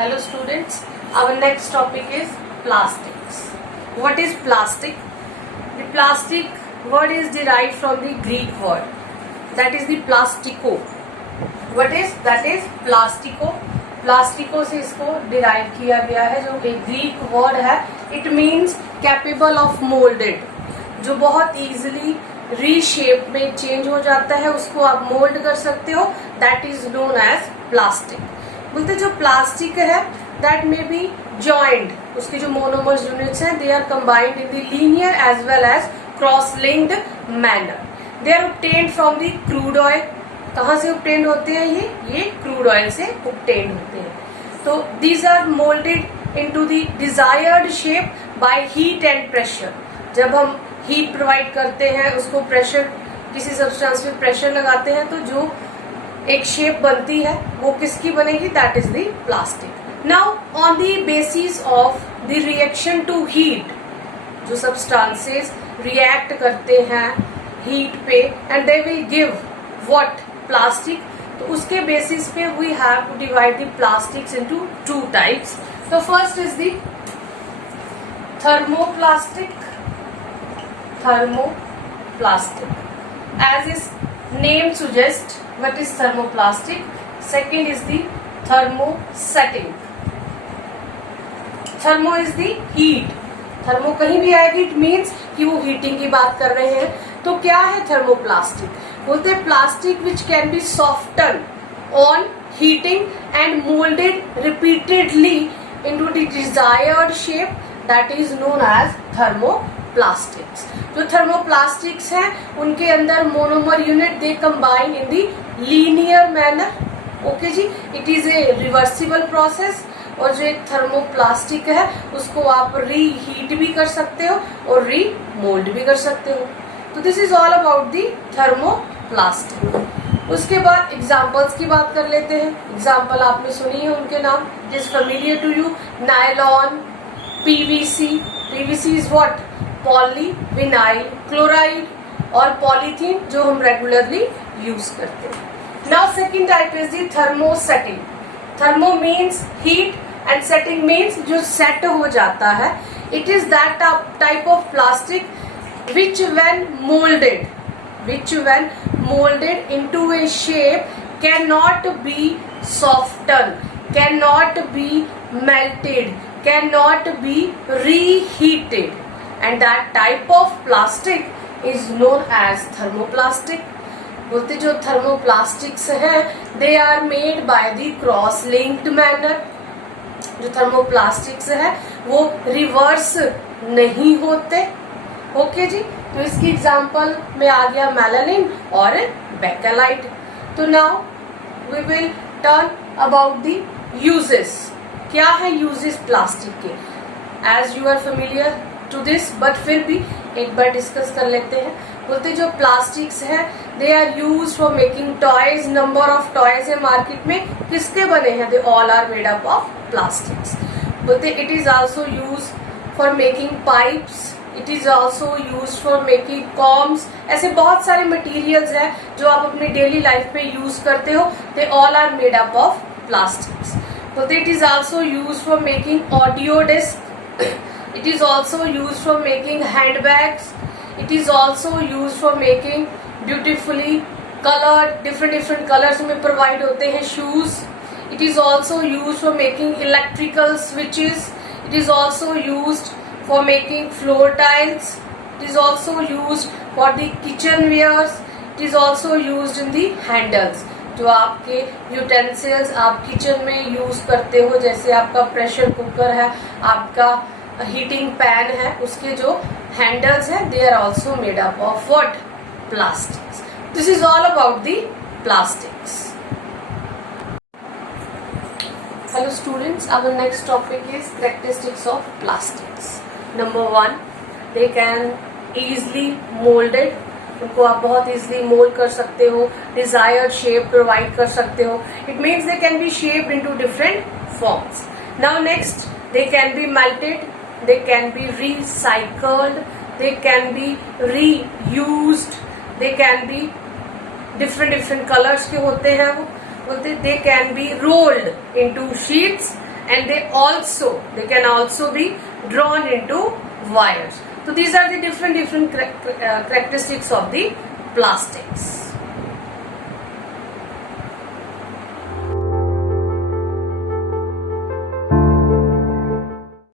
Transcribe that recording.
Hello students, our next topic is plastics. What is plastic? The plastic word is derived from the Greek word, that is the plastiko. What is that? Is plastiko. प्लास्टिको से इसको derive किया गया है, जो एक Greek word है. It means capable of moulded, जो बहुत इजीली रीशेप में चेंज हो जाता है, उसको आप मोल्ड कर सकते हो. That is known as plastic. बोलते जो प्लास्टिक है दैट मे बी जॉइंट, उसके जो मोनोमर्स यूनिट्स हैं they are combined in the linear as well as cross linked manner. They are obtained from the crude oil. कहाँ से obtained होते हैं ये क्रूड ऑयल से ऑब्टेन्ड होते हैं. तो these are moulded into the desired shape by heat and pressure. जब हम हीट प्रोवाइड करते हैं, उसको प्रेशर, किसी सब्सटेंस पे प्रेशर लगाते हैं, तो जो एक शेप बनती है वो किसकी बनेगी? That is the plastic. Now on the basis of the reaction to heat, जो सब्सटेंसेस रिएक्ट करते हैं हीट पे and they will give what? Plastic. तो उसके बेसिस पे we have to divide the plastics into two types. तो first is the thermoplastic. Thermoplastic. As its name suggests, what is thermoplastic? Second is the thermosetting. Thermo is the heat. Thermo कहीं भी आएगी it means कि वो heating की बात कर रहे हैं. तो क्या है थर्मोप्लास्टिक? बोलते हैं plastic which can be soften on heating and moulded repeatedly into the desired shape, that is known as thermoplastics. जो थर्मोप्लास्टिक्स हैं उनके अंदर monomer unit they combine in the linear manner. Okay जी, it is a reversible process. और जो एक thermoplastic है उसको आप री हीट भी कर सकते हो और री मोल्ड भी कर सकते हो. तो this is all about the thermoplastic. उसके बाद एग्जाम्पल्स की बात कर लेते हैं. एग्जाम्पल आपने सुनी है, उनके नाम is familiar to you. Nylon, PVC. PVC is what? Polyvinyl chloride. और पॉलीथीन जो हम रेगुलरली यूज करते हैं. Now second type is the thermosetting. Thermo means heat and setting means जो सेट हो जाता है. It is that type of plastic which when molded into a shape cannot be softened, cannot be melted, cannot be reheated, and that type of plastic is known as thermoplastic. बोलते जो thermoplastics हैं they are made by the cross linked manner. जो thermoplastics है वो reverse नहीं होते. Okay जी, तो इसकी एग्जांपल में आ गया मेलानिन और बेकेलाइट. तो now we will turn about the uses. क्या है यूजेस प्लास्टिक के? As you are familiar to this, but फिर भी एक बार डिस्कस कर लेते हैं. बोलते जो प्लास्टिक्स है they are use for making toys. Number of toys है मार्केट में, किसके बने हैं? They all are made up of plastics. बोलते it is also use for making pipes. It is also use for making combs. ऐसे बहुत सारे materials हैं जो आप अपनी डेली लाइफ में यूज करते हो. They all are made up of plastics. तो it is also use for making audio disc. It is also use for making hand bags. It is also use for making beautifully coloured, different colours में provide होते हैं shoes. It is also use for making electrical switches. It is also used for making floor tiles. It is also used for the kitchenwares. It is also used in the handles. जो आपके utensils आप kitchen में use करते हो, जैसे आपका pressure cooker है, आपका हीटिंग पैन है, उसके जो हैंडल्स हैं they are also made up of what? Plastics. This is all about the plastics. Hello students, our next topic is characteristics of plastics. Number 1, they can easily molded. उनको आप बहुत easily mold कर सकते हो, desired shape provide कर सकते हो. It means they can be shaped into different forms. Now next, they can be melted, they can be recycled, they can be reused, they can be different colors के होते हैं वो. बोलते they can be rolled into sheets and they can also be drawn into wires. So these are the different characteristics of the plastics.